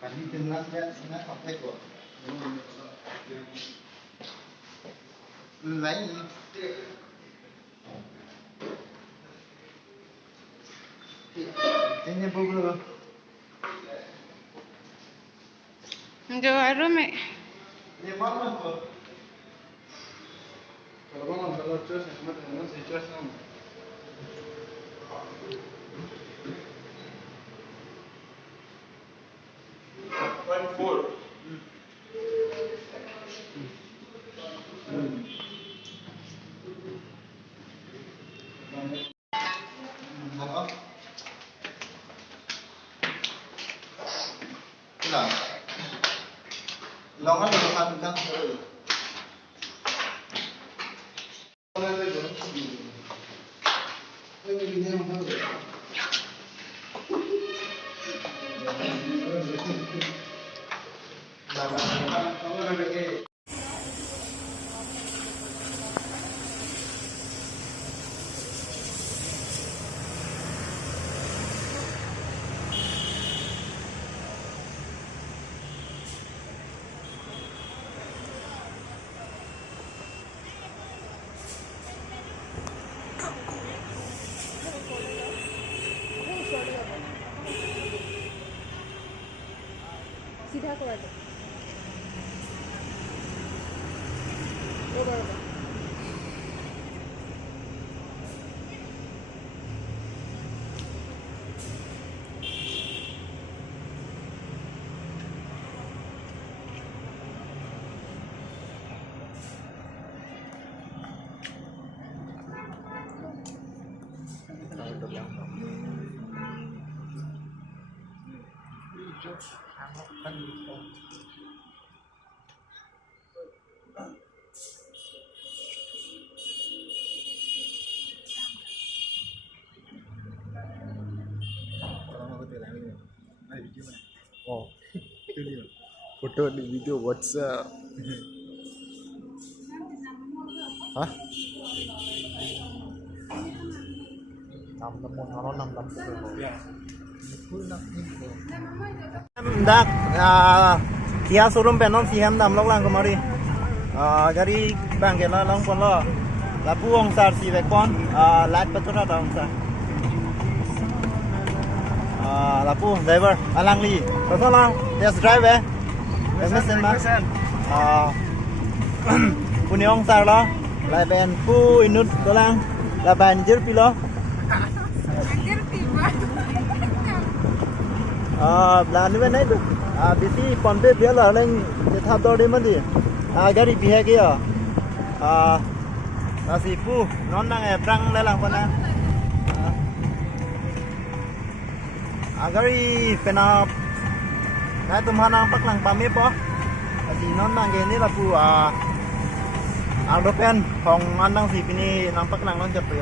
Kan di tengah ya, tengah apa itu? Lain. Ini bubur. Jawab me. Ini mana tu? kalau terus sama saya terus sama. Apa? Nah, lawan dengan tukang tu. सीधा करा दो बरोबर Oh, foto di video WhatsApp. Hah? 6 Dak Kia showroom pe non si ham dam lok lang kemari. Gari bang ke la long kon lo. La puong sar si ve kon light petra dong sa. La pu driver alang li. Betul lang. Test drive eh. Mesen mas. Punyong sar lo. La ben pu inut dolang. La banjir pilo. Belani mana itu? Bisi pompe dia lah, lain tetap dori mandi. Gari bihe kia. Nasi pu, non nang perang lelang mana? Gari pena, nah tu mana nampak lang pami po. Nasi non nang gini lah pu. Dopen, hong andang si pini nampak lang non jatuh.